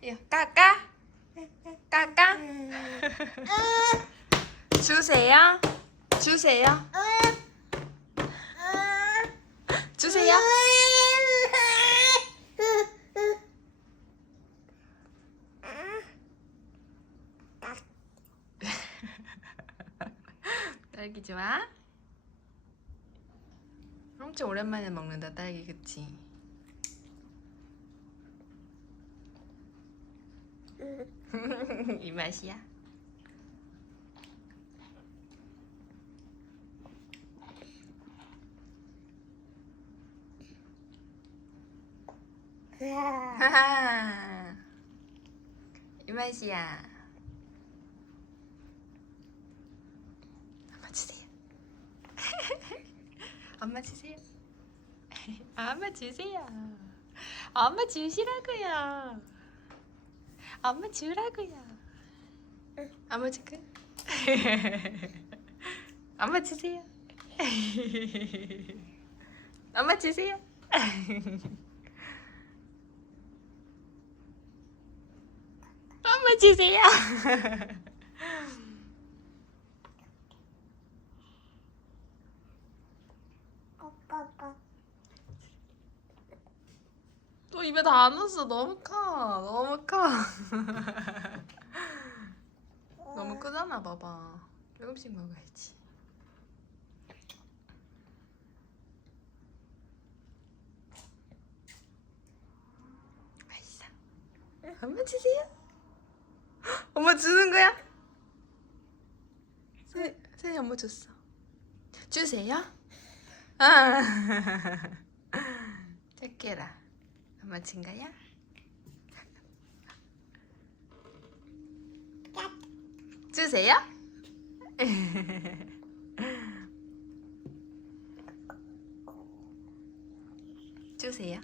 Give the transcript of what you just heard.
이거 까까 까까 주세요. 주세요. 주세요. 딸기 좋아? 엄청 오랜만에 먹는다 딸기 그치? 이 맛이야? 하하. 이 맛이야. 엄마 주세요. 엄마 주세요. 엄마 주세요. 엄마 주시라고요 엄마 주라고요. 엄마 줄까? 엄마 주세요. 엄마 주세요. 엄마 주세요 입에 다 안 넣었어. 너무 커. 너무 커. 너무 크잖아 봐봐. 조금씩 먹어야지. 맛있어 엄마 주세요. 헉, 엄마 주는 거야? 세, 세이 엄마 줬어. 주세요. 아. 작게라 엄마 준 거야? 주세요? 주세요